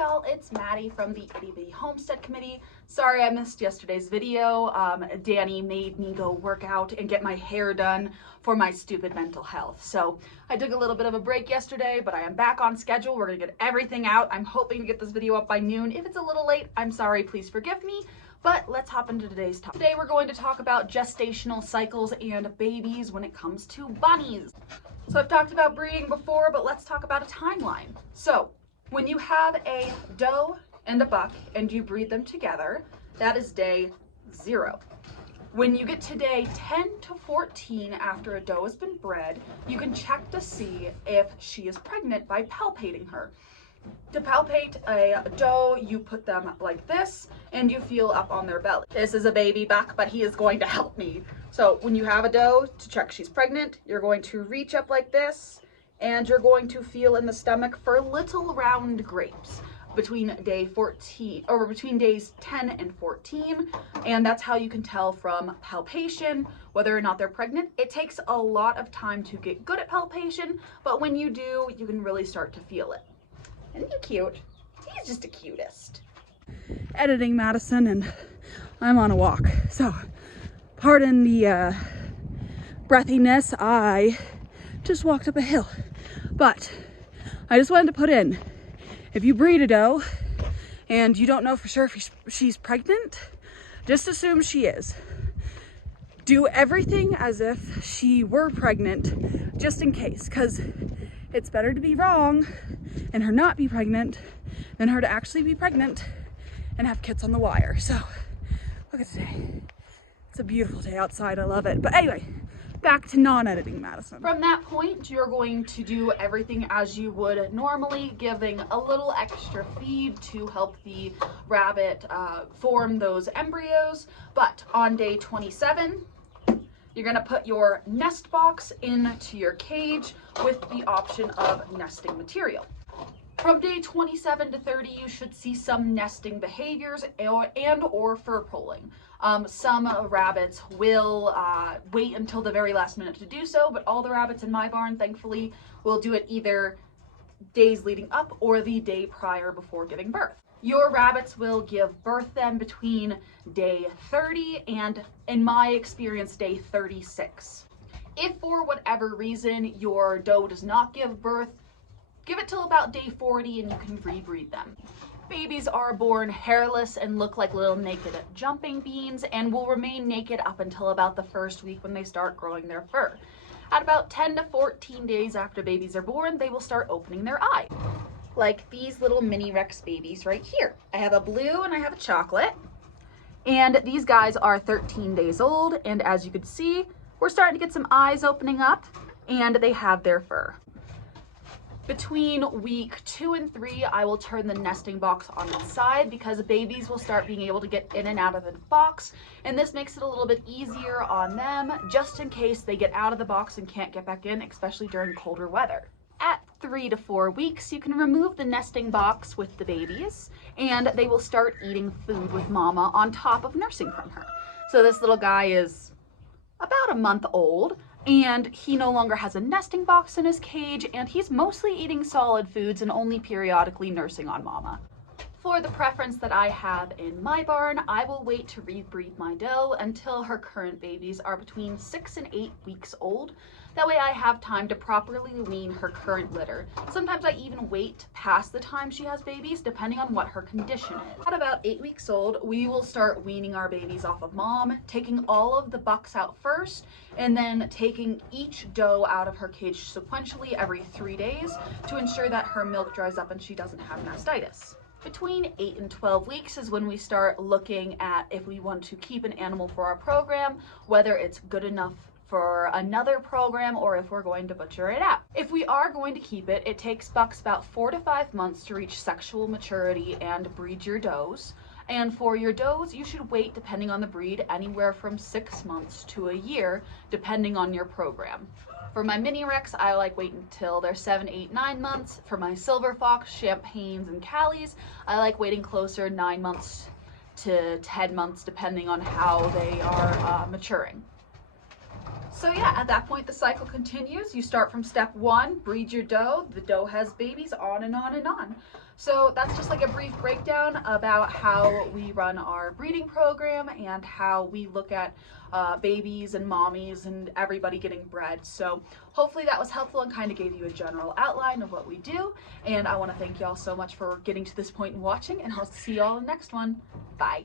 y'all, it's Maddie from the Itty Bitty Homestead Committee. Sorry I missed yesterday's video. Danny made me go work out and get my hair done for my stupid mental health. So I took a little bit of a break yesterday, but I am back on schedule. We're gonna get everything out. I'm hoping to get this video up by noon. If it's a little late, I'm sorry, please forgive me. But let's hop into today's topic. Today we're going to talk about gestational cycles and babies when it comes to bunnies. So I've talked about breeding before, but let's talk about a timeline. So when you have a doe and a buck and you breed them together, that is day 0. When you get to day 10 to 14 after a doe has been bred, you can check to see if she is pregnant by palpating her. To palpate a doe, you put them like this and you feel up on their belly. This is a baby buck, but he is going to help me. So when you have a doe, to check she's pregnant, you're going to reach up like this and you're going to feel in the stomach for little round grapes between day 14 or between days 10 and 14. And that's how you can tell from palpation whether or not they're pregnant. It takes a lot of time to get good at palpation, but when you do, you can really start to feel it. Isn't he cute? He's just the cutest. Editing Madison and I'm on a walk. So pardon the breathiness. I just walked up a hill. But I just wanted to put in, if you breed a doe and you don't know for sure if she's pregnant, just assume she is. Do everything as if she were pregnant, just in case, because it's better to be wrong and her not be pregnant than her to actually be pregnant and have kits on the wire. So look at today. It's a beautiful day outside. I love it. But anyway, back to non-editing Madison. From that point, you're going to do everything as you would normally, giving a little extra feed to help the rabbit form those embryos. But on day 27, you're gonna put your nest box into your cage with the option of nesting material. From day 27 to 30, you should see some nesting behaviors and or fur pulling. Some rabbits will wait until the very last minute to do so, but all the rabbits in my barn, thankfully, will do it either days leading up or the day prior before giving birth. Your rabbits will give birth then between day 30 and, in my experience, day 36. If for whatever reason your doe does not give birth, give it till about day 40 and you can rebreed them. Babies are born hairless and look like little naked jumping beans and will remain naked up until about the first week when they start growing their fur. At about 10 to 14 days after babies are born, they will start opening their eyes. Like these little mini Rex babies right here. I have a blue and I have a chocolate. And these guys are 13 days old. And as you can see, we're starting to get some eyes opening up and they have their fur. Between week 2 and 3, I will turn the nesting box on its side because babies will start being able to get in and out of the box. And this makes it a little bit easier on them just in case they get out of the box and can't get back in, especially during colder weather. At 3 to 4 weeks, you can remove the nesting box with the babies and they will start eating food with mama on top of nursing from her. So this little guy is about a month old and he no longer has a nesting box in his cage and he's mostly eating solid foods and only periodically nursing on mama. For the preference that I have in my barn, I will wait to rebreed my doe until her current babies are between 6 and 8 weeks old. That way I have time to properly wean her current litter. Sometimes I even wait past the time she has babies, depending on what her condition is. At about 8 weeks old, we will start weaning our babies off of mom, taking all of the bucks out first, and then taking each doe out of her cage sequentially every 3 days to ensure that her milk dries up and she doesn't have mastitis. Between 8 and 12 weeks is when we start looking at if we want to keep an animal for our program, whether it's good enough for another program or if we're going to butcher it out. If we are going to keep it, it takes bucks about 4 to 5 months to reach sexual maturity and breed your does. And for your does, you should wait, depending on the breed, anywhere from 6 months to a year, depending on your program. For my mini Rex, I like waiting until they're 7, 8, 9 months. For my silver fox, champagnes, and callies, I like waiting closer 9 months to 10 months, depending on how they are maturing. So yeah, at that point the cycle continues. You start from step 1, breed your doe, the doe has babies, on and on and on. So that's just like a brief breakdown about how we run our breeding program and how we look at babies and mommies and everybody getting bred. So hopefully that was helpful and kind of gave you a general outline of what we do. And I want to thank y'all so much for getting to this point and watching, and I'll see y'all in the next one. Bye.